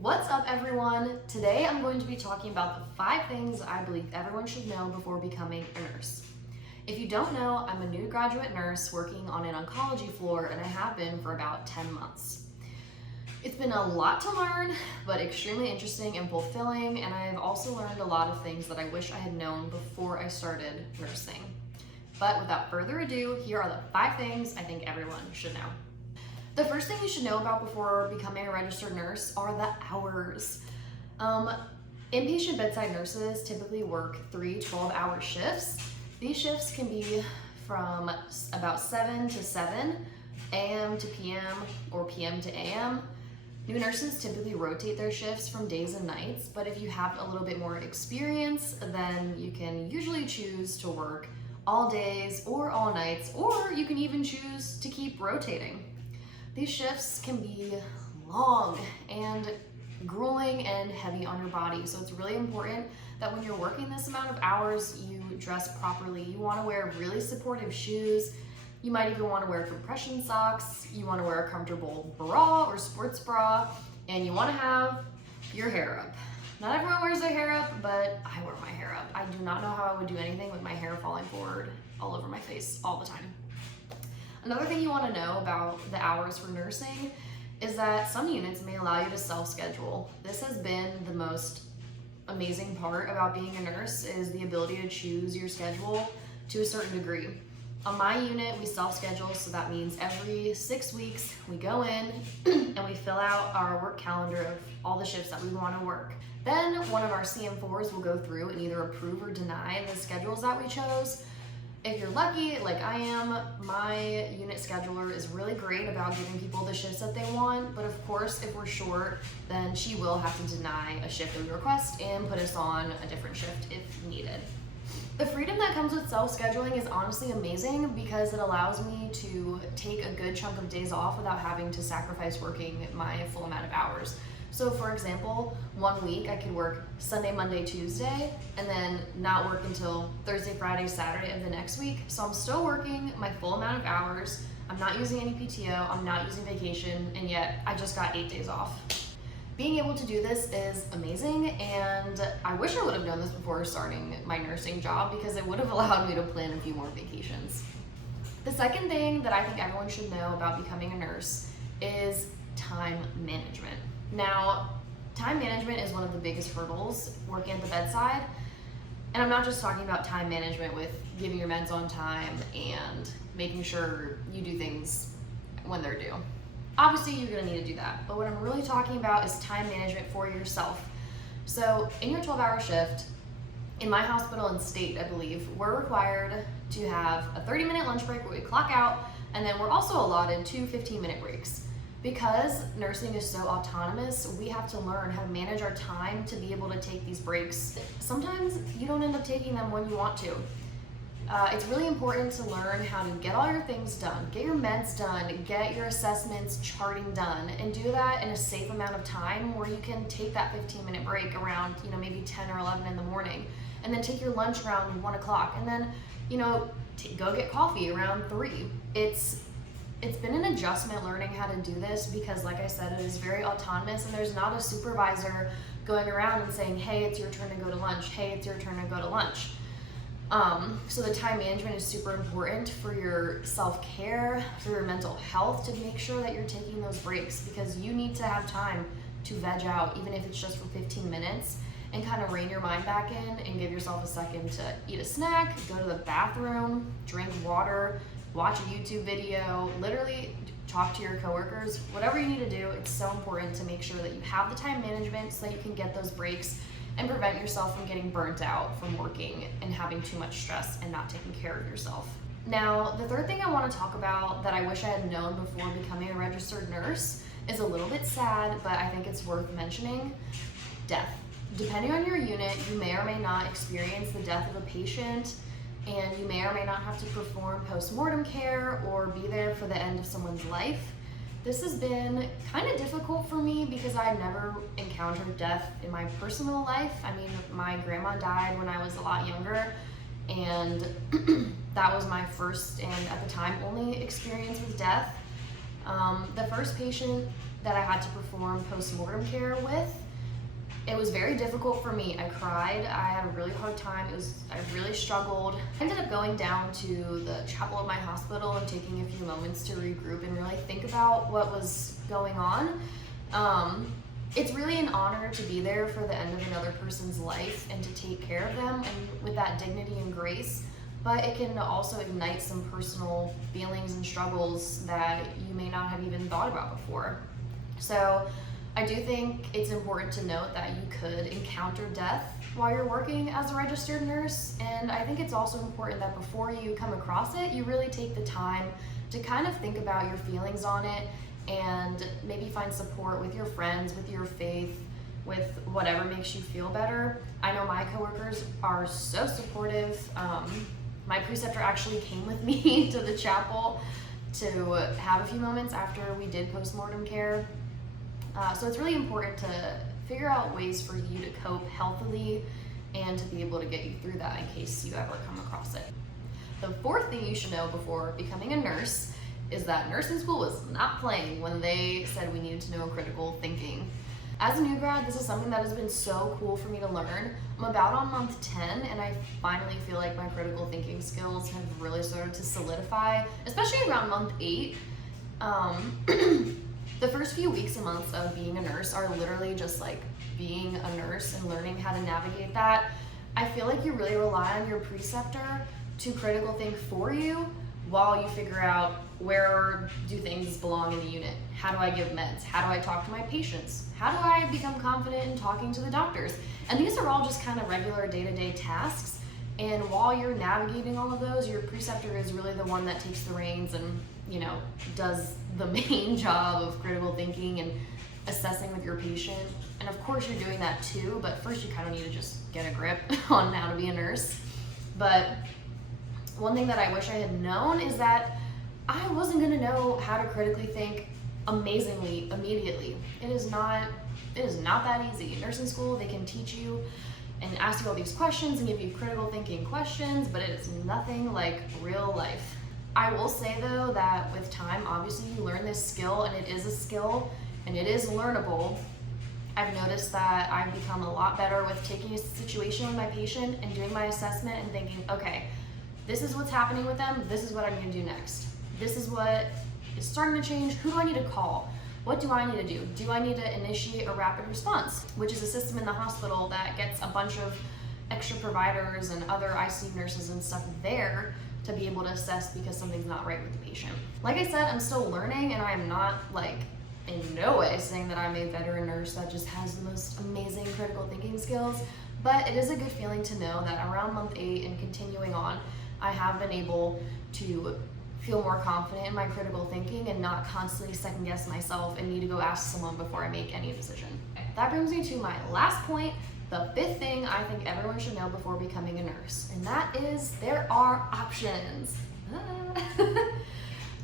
What's up, everyone? Today I'm going to be talking about the 5 things I believe everyone should know before becoming a nurse. If you don't know, I'm a new graduate nurse working on an oncology floor, and I have been for about 10 months. It's been a lot to learn, but extremely interesting and fulfilling, and I've also learned a lot of things that I wish I had known before I started nursing. But without further ado, here are the 5 things I think everyone should know. The first thing you should know about before becoming a registered nurse are the hours. Inpatient bedside nurses typically work 3 12-hour shifts. These shifts can be from about 7 to 7, a.m. to p.m. or p.m. to a.m. New nurses typically rotate their shifts from days and nights, but if you have a little bit more experience, then you can usually choose to work all days or all nights, or you can even choose to keep rotating. These shifts can be long and grueling and heavy on your body, so it's really important that when you're working this amount of hours, you dress properly. You want to wear really supportive shoes. You might even want to wear compression socks. You want to wear a comfortable bra or sports bra, and you want to have your hair up. Not everyone wears their hair up, but I wear my hair up. I do not know how I would do anything with my hair falling forward all over my face all the time. Another thing you want to know about the hours for nursing is that some units may allow you to self-schedule. This has been the most amazing part about being a nurse, is the ability to choose your schedule to a certain degree. On my unit, we self-schedule, so that means every 6 weeks we go in and we fill out our work calendar of all the shifts that we want to work. Then one of our CM4s will go through and either approve or deny the schedules that we chose. If you're lucky, like I am, my unit scheduler is really great about giving people the shifts that they want, but of course, if we're short, then she will have to deny a shift that we request and put us on a different shift if needed. The freedom that comes with self-scheduling is honestly amazing because it allows me to take a good chunk of days off without having to sacrifice working my full amount of hours. So for example, one week I could work Sunday, Monday, Tuesday, and then not work until Thursday, Friday, Saturday of the next week. So I'm still working my full amount of hours. I'm not using any PTO, I'm not using vacation, and yet I just got 8 days off. Being able to do this is amazing, and I wish I would have known this before starting my nursing job because it would have allowed me to plan a few more vacations. The second thing that I think everyone should know about becoming a nurse is time management. Now, time management is one of the biggest hurdles working at the bedside, and I'm not just talking about time management with giving your meds on time and making sure you do things when they're due. Obviously, you're gonna need to do that, but what I'm really talking about is time management for yourself. So in your 12-hour shift, in my hospital and state, I believe, we're required to have a 30-minute lunch break where we clock out, and then we're also allotted 2 15-minute breaks. Because nursing is so autonomous, we have to learn how to manage our time to be able to take these breaks. Sometimes you don't end up taking them when you want to. It's really important to learn how to get all your things done, get your meds done, get your assessments, charting done, and do that in a safe amount of time where you can take that 15-minute break around, maybe 10 or 11 in the morning, and then take your lunch around 1 o'clock, and then, go get coffee around 3. It's been an adjustment learning how to do this because, like I said, it is very autonomous and there's not a supervisor going around and saying, hey, it's your turn to go to lunch, hey, it's your turn to go to lunch. So the time management is super important for your self-care, for your mental health, to make sure that you're taking those breaks because you need to have time to veg out, even if it's just for 15 minutes, and kind of rein your mind back in and give yourself a second to eat a snack, go to the bathroom, drink water, watch a YouTube video, literally talk to your coworkers, whatever you need to do. It's so important to make sure that you have the time management so that you can get those breaks and prevent yourself from getting burnt out from working and having too much stress and not taking care of yourself. Now, the third thing I want to talk about that I wish I had known before becoming a registered nurse is a little bit sad, but I think it's worth mentioning: death. Depending on your unit, you may or may not experience the death of a patient, and you may or may not have to perform post-mortem care or be there for the end of someone's life. This has been kind of difficult for me because I've never encountered death in my personal life. I mean, my grandma died when I was a lot younger, and that was my first and at the time only experience with death. The first patient that I had to perform post-mortem care with. It was very difficult for me. I cried. I had a really hard time. I really struggled. I ended up going down to the chapel of my hospital and taking a few moments to regroup and really think about what was going on. It's really an honor to be there for the end of another person's life and to take care of them and with that dignity and grace, but it can also ignite some personal feelings and struggles that you may not have even thought about before. So I do think it's important to note that you could encounter death while you're working as a registered nurse, and I think it's also important that before you come across it, you really take the time to kind of think about your feelings on it and maybe find support with your friends, with your faith, with whatever makes you feel better. I know my coworkers are so supportive. My preceptor actually came with me to the chapel to have a few moments after we did postmortem care. So it's really important to figure out ways for you to cope healthily and to be able to get you through that in case you ever come across it. The fourth thing you should know before becoming a nurse is that nursing school was not playing when they said we needed to know critical thinking. As a new grad, this is something that has been so cool for me to learn. I'm about on month 10 and I finally feel like my critical thinking skills have really started to solidify, especially around month 8. The first few weeks and months of being a nurse are literally just like being a nurse and learning how to navigate that. I feel like you really rely on your preceptor to critical think for you while you figure out where do things belong in the unit. How do I give meds? How do I talk to my patients? How do I become confident in talking to the doctors? And these are all just kind of regular day-to-day tasks. And while you're navigating all of those, your preceptor is really the one that takes the reins and, does the main job of critical thinking and assessing with your patient. And of course you're doing that too, but first you kind of need to just get a grip on how to be a nurse. But one thing that I wish I had known is that I wasn't gonna know how to critically think amazingly immediately. It is not that easy. In nursing school, they can teach you and ask you all these questions and give you critical thinking questions, but it is nothing like real life. I will say though that with time, obviously you learn this skill and it is a skill and it is learnable. I've noticed that I've become a lot better with taking a situation with my patient and doing my assessment and thinking, okay, this is what's happening with them, this is what I'm gonna do next. This is what is starting to change, who do I need to call? What do I need to do? Do I need to initiate a rapid response, which is a system in the hospital that gets a bunch of extra providers and other ICU nurses and stuff there to be able to assess because something's not right with the patient. Like I said, I'm still learning and I am not in no way saying that I'm a veteran nurse that just has the most amazing critical thinking skills, but it is a good feeling to know that around month 8 and continuing on, I have been able to feel more confident in my critical thinking and not constantly second guess myself and need to go ask someone before I make any decision. That brings me to my last point, the 5th thing I think everyone should know before becoming a nurse, and that is there are options.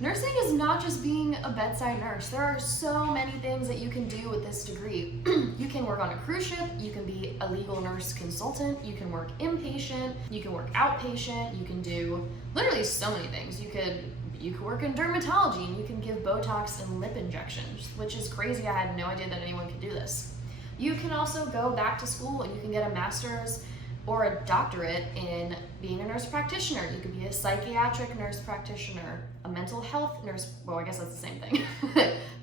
Nursing is not just being a bedside nurse. There are so many things that you can do with this degree. You can work on a cruise ship, you can be a legal nurse consultant, you can work inpatient, you can work outpatient, you can do literally so many things. You could work in dermatology and you can give Botox and lip injections, which is crazy. I had no idea that anyone could do this. You can also go back to school and you can get a master's or a doctorate in being a nurse practitioner. You could be a psychiatric nurse practitioner, a mental health nurse, well, I guess that's the same thing.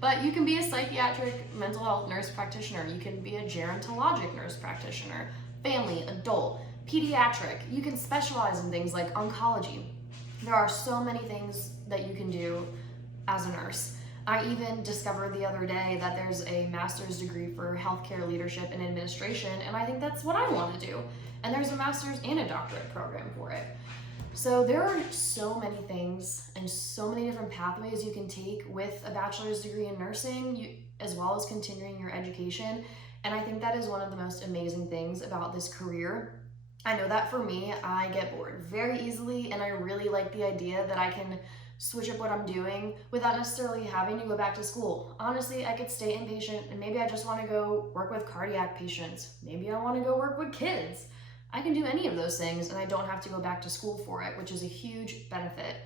But you can be a psychiatric mental health nurse practitioner. You can be a gerontologic nurse practitioner, family, adult, pediatric. You can specialize in things like oncology. There are so many things that you can do as a nurse. I even discovered the other day that there's a master's degree for healthcare leadership and administration, and I think that's what I want to do. And there's a master's and a doctorate program for it. So there are so many things and so many different pathways you can take with a bachelor's degree in nursing, as well as continuing your education. And I think that is one of the most amazing things about this career. I know that for me, I get bored very easily, and I really like the idea that I can switch up what I'm doing without necessarily having to go back to school. Honestly, I could stay inpatient and maybe I just want to go work with cardiac patients. Maybe I want to go work with kids. I can do any of those things and I don't have to go back to school for it, which is a huge benefit.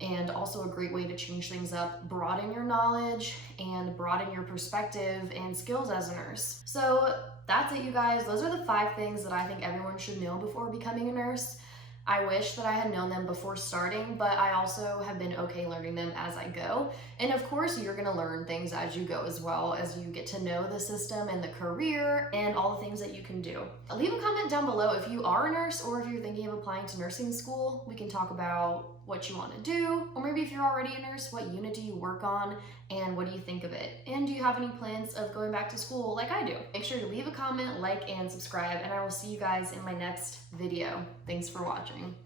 and also a great way to change things up, broaden your knowledge, and broaden your perspective and skills as a nurse. So that's it, you guys. Those are the 5 things that I think everyone should know before becoming a nurse. I wish that I had known them before starting, but I also have been okay learning them as I go. And of course, you're gonna learn things as you go as well, as you get to know the system and the career and all the things that you can do. Leave a comment down below if you are a nurse or if you're thinking of applying to nursing school. We can talk about what you want to do, or maybe if you're already a nurse, what unit do you work on and what do you think of it? And do you have any plans of going back to school like I do? Make sure to leave a comment, like, and subscribe, and I will see you guys in my next video. Thanks for watching.